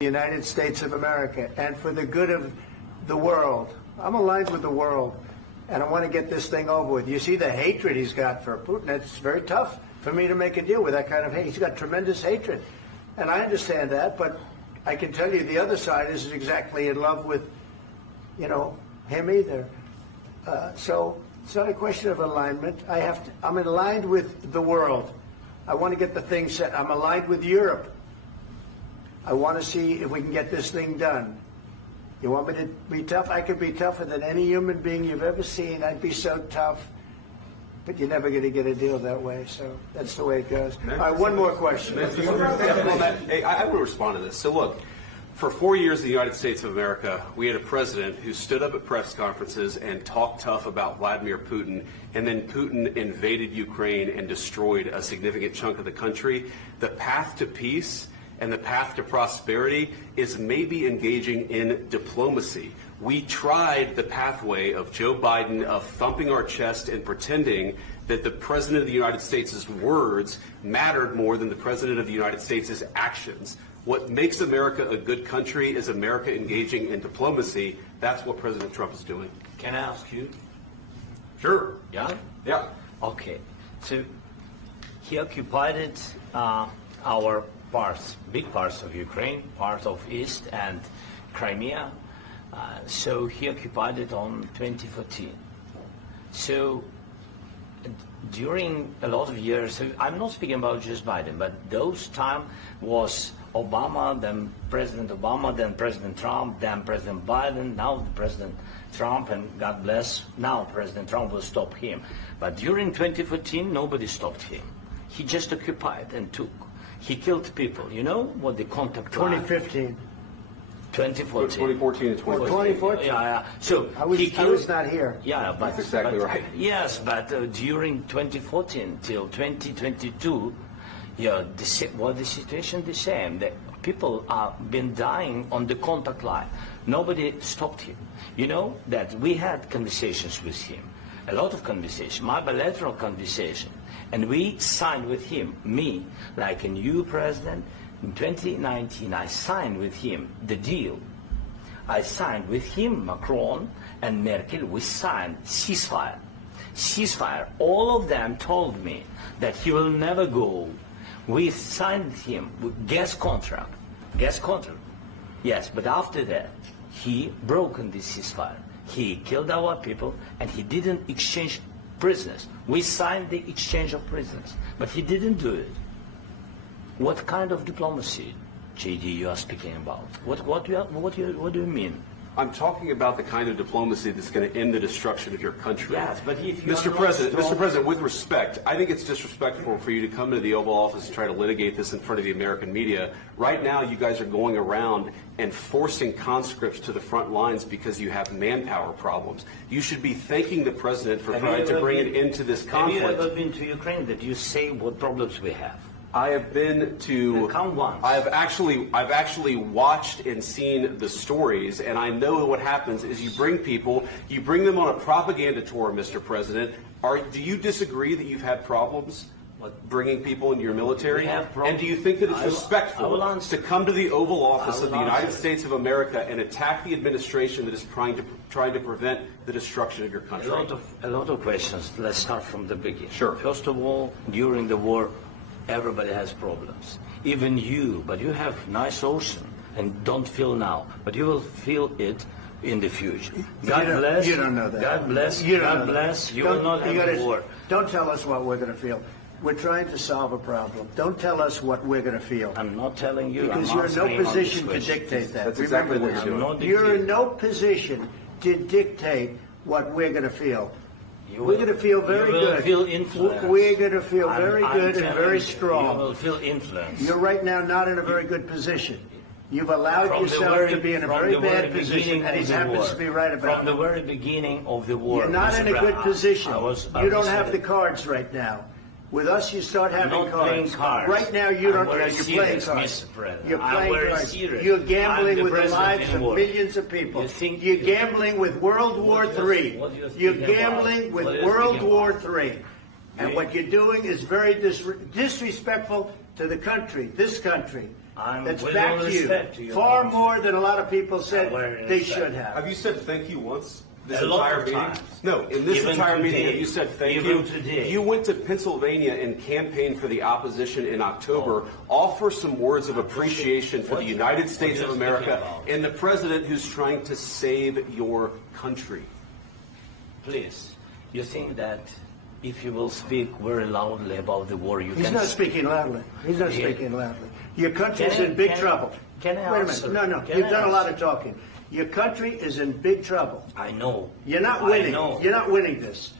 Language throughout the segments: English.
the United States of America and for the good of the world. I'm aligned with the world, and I want to get this thing over with. You see the hatred he's got for Putin. It's very tough for me to make a deal with that kind of hate. He's got tremendous hatred, and I understand that, but I can tell you the other side isn't exactly in love with, him either. So it's not a question of alignment. I'm aligned with the world. I want to get the thing set. I'm aligned with Europe. I want to see if we can get this thing done. You want me to be tough? I could be tougher than any human being you've ever seen. I'd be so tough. But you're never going to get a deal that way. So that's the way it goes. All right, one more question. Hey, I will respond to this. So look, for 4 years in the United States of America, we had a president who stood up at press conferences and talked tough about Vladimir Putin, and then Putin invaded Ukraine and destroyed a significant chunk of the country. The path to peace and the path to prosperity is maybe engaging in diplomacy. We tried the pathway of Joe Biden, of thumping our chest and pretending that the President of the United States' words mattered more than the President of the United States' actions. What makes America a good country is America engaging in diplomacy. That's what President Trump is doing. Can I ask you? Sure. Yeah? Yeah. Okay. So he occupied our parts, big parts of Ukraine, part of East and Crimea. So he occupied it on 2014. So during a lot of years, so I'm not speaking about just Biden, but those time was Obama, then President Obama, then President Trump, then President Biden, now President Trump, and God bless, now President Trump will stop him. But during 2014, nobody stopped him. He just occupied and took. He killed people. You know what the contact 2015. 2014. 2014 and 2014. 2014. Yeah. So I was not here. Yeah, but that's exactly right. Yes, but during 2014 till 2022, what the situation the same. The people have been dying on the contact line. Nobody stopped him. You know that we had conversations with him, a lot of conversation, my bilateral conversation, and we signed with him, me, like a new president. In 2019, I signed with him the deal. I signed with him, Macron and Merkel, we signed ceasefire. Ceasefire. All of them told me that he will never go. We signed him with gas contract. Gas contract. Yes, but after that, he broken the ceasefire. He killed our people, and he didn't exchange prisoners. We signed the exchange of prisoners, but he didn't do it. What kind of diplomacy, JD, you are speaking about? What do you mean? I'm talking about the kind of diplomacy that's going to end the destruction of your country. Yes, but if you Mr. President, with respect, I think it's disrespectful for you to come into the Oval Office and try to litigate this in front of the American media. Right now, you guys are going around and forcing conscripts to the front lines because you have manpower problems. You should be thanking the President for trying to bring an end to this conflict. Have you ever been to Ukraine that you say what problems we have? I have been to. Come once. I've actually watched and seen the stories, and I know what happens is you bring them on a propaganda tour, Mr. President. Do you disagree that you've had problems bringing people into your military? And do you think that it's respectful to come to the Oval Office of the United States of America and attack the administration that is trying to prevent the destruction of your country? A lot of questions. Let's start from the beginning. Sure. First of all, during the war, everybody has problems, even you, but you have nice ocean and don't feel now, but you will feel it in the future. God bless. You don't know that. God bless. God bless. You will not have a war. Don't tell us what we're going to feel. We're trying to solve a problem. Don't tell us what we're going to feel. I'm not telling you. Because you're in no position to dictate that. That's exactly what you're doing. You're in no position to dictate what we're going to feel. We're going to feel very good. Feel influence. We're going to feel very good and very strong. You will feel influence. You're right now not in a very good position. You've allowed yourself to be in a very bad position, and he happens to be right about it. From the very beginning of the war. You're not in a good position. You don't have the cards right now. With us, you start having cards. Right now, you don't. You're playing cards. You're playing cards. You're gambling with the lives of millions of people. You're gambling with World War III. You're gambling with World War III. And what you're doing is very disrespectful to the country, this country. That's with back all to respect to you. your Far country. more than a lot of people said With they respect. should have. Have you said thank you once? This A lot entire of meeting? times. No, in this Even entire meeting, today. have you said thank Even you? today. You went to Pennsylvania and campaigned for the opposition in October. Offer some words of appreciation for the United States of America and the president who's trying to save your country. Please, you think that if you will speak very loudly about the war, you He's can... not speaking loudly. He's not Here. speaking loudly. Your country's Can I- in big can- trouble. can I Wait a answer? minute. No, Can you've I done a lot answer? of talking. Your country is in big trouble. I know. You're not I winning. know. You're not winning this.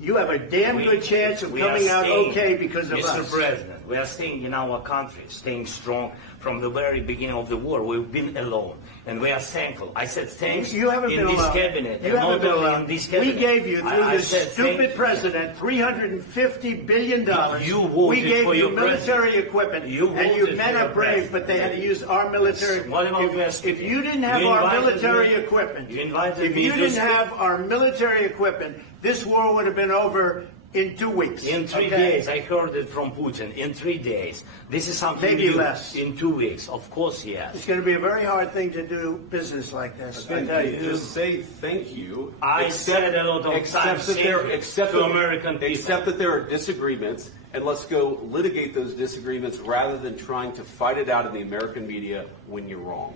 You have a damn good chance of we are coming out staying, okay because of Mr. us. President, we are staying in our country, staying strong from the very beginning of the war. We've been alone, and we are thankful. I said thanks You haven't in been this alone. cabinet. You and haven't not been only alone. in this We cabinet. gave you, through I your said stupid thank- president, $350 billion. You voted we gave for you your military president. equipment. You and you voted men for are your brave, president. but they had to use our military. What about If you didn't have You our invited military me- equipment, you invited if me you to didn't speak. have our military equipment, this war would have been over in 2 weeks. In 3 okay? days, I heard it from Putin. In 3 days, this is something Maybe new. less. In 2 weeks, of course, yes. It's going to be a very hard thing to do business like this. I tell you. Just say thank you. I said a lot of Except times that there, thank you except to that- American people. Except that there are disagreements, and let's go litigate those disagreements rather than trying to fight it out in the American media when you're wrong.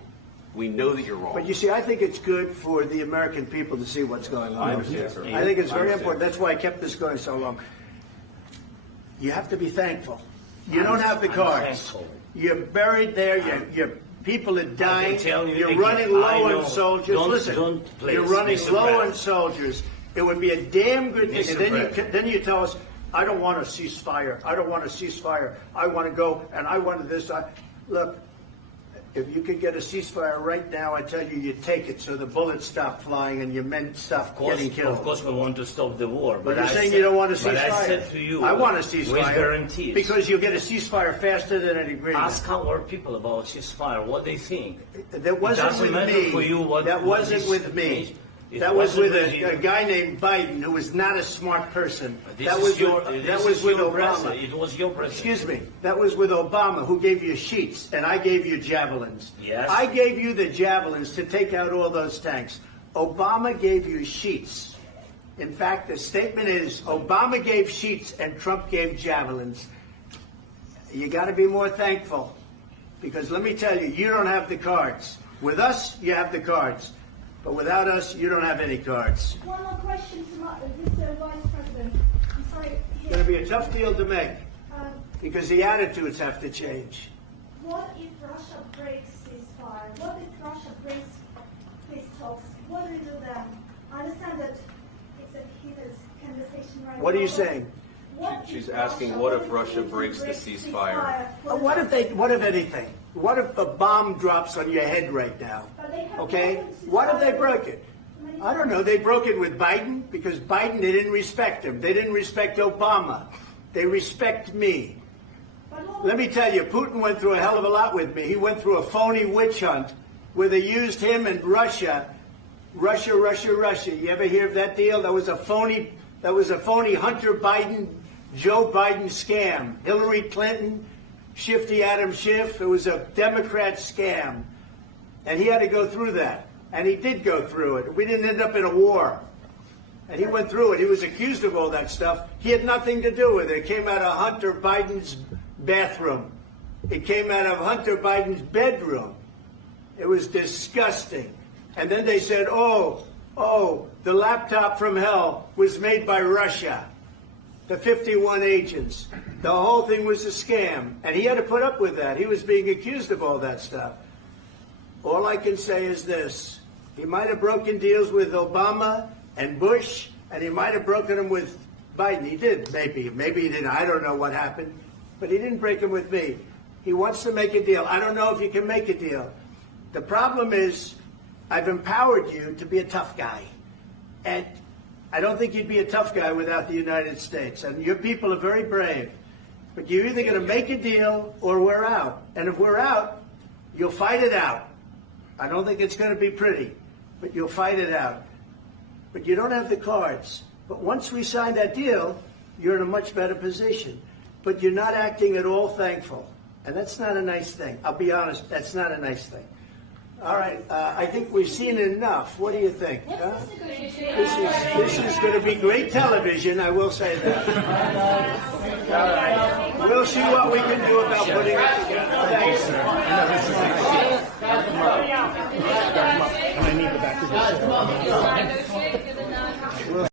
We know that you're wrong. But you see, I think it's good for the American people to see what's going on. I understand, sir. I think it's I very understand. important. That's why I kept this going so long. You have to be thankful. You don't have the I'm cards. thankful. You're buried there. Your people are dying. tell you You're again, running I low know. on soldiers. Don't- Listen, don't please, you're running Mr. low President. on soldiers. It would be a damn good thing. Mr. And then President. then you tell us, I don't want a ceasefire. I don't want a ceasefire. I want to go, and I want this. Look, if you could get a ceasefire right now, I tell you, you take it so the bullets stop flying and your men stop getting killed. Of course, we want to stop the war. But you're I saying said- you don't want a ceasefire. But I said to you, I want a with ceasefire. guarantees. Because you'll get a ceasefire faster than an agreement. Ask our people about ceasefire, what they think. That wasn't doesn't with matter me. for you what- that what wasn't is- with me. It That was wasn't with with you. a guy named Biden, who was not a smart person. This That is was your, with, this that was is with your Obama. president. It was your president. Excuse me. That was with Obama, who gave you sheets, and I gave you javelins. Yes. I gave you the javelins to take out all those tanks. Obama gave you sheets. In fact, the statement is Obama gave sheets and Trump gave javelins. You got to be more thankful, because let me tell you, you don't have the cards. With us, you have the cards. But without us, you don't have any cards. One more question to Mr. Vice President. I'm sorry. It's going to be a tough deal to make, Uh, because the attitudes have to change. what if Russia breaks ceasefire? What if Russia breaks peace talks? What do we do then? I understand that it's a heated conversation right now. What are you but saying? what She's if asking, what if Russia Putin breaks the ceasefire? What if anything? What if a bomb drops on your head right now? But they have Okay? broken ceasefire What if they broke it? many I don't know. They broke it with Biden, because Biden, they didn't respect him. They didn't respect Obama. They respect me. But what Let me tell you, Putin went through a hell of a lot with me. He went through a phony witch hunt where they used him and Russia. Russia. You ever hear of that deal? That was a phony Hunter Biden, Joe Biden scam. Hillary Clinton, Shifty Adam Schiff. It was a Democrat scam. And he had to go through that. And he did go through it. We didn't end up in a war. And he went through it. He was accused of all that stuff. He had nothing to do with it. It came out of Hunter Biden's bathroom. It came out of Hunter Biden's bedroom. It was disgusting. And then they said, oh, the laptop from hell was made by Russia. The 51 agents. The whole thing was a scam. And he had to put up with that. He was being accused of all that stuff. All I can say is this. He might have broken deals with Obama and Bush, and he might have broken them with Biden. He did, maybe. Maybe he didn't. I don't know what happened. But he didn't break them with me. He wants to make a deal. I don't know if you can make a deal. The problem is, I've empowered you to be a tough guy. And I don't think you'd be a tough guy without the United States. And your people are very brave. But you're either going to make a deal or we're out. And if we're out, you'll fight it out. I don't think it's going to be pretty, but you'll fight it out. But you don't have the cards. But once we sign that deal, you're in a much better position. But you're not acting at all thankful. And that's not a nice thing. I'll be honest, that's not a nice thing. All right, I think we've seen enough. What do you think? Huh? This is going to be great television, I will say that. All right. We'll see what we can do about putting it together. Thanks. And I need the back of this.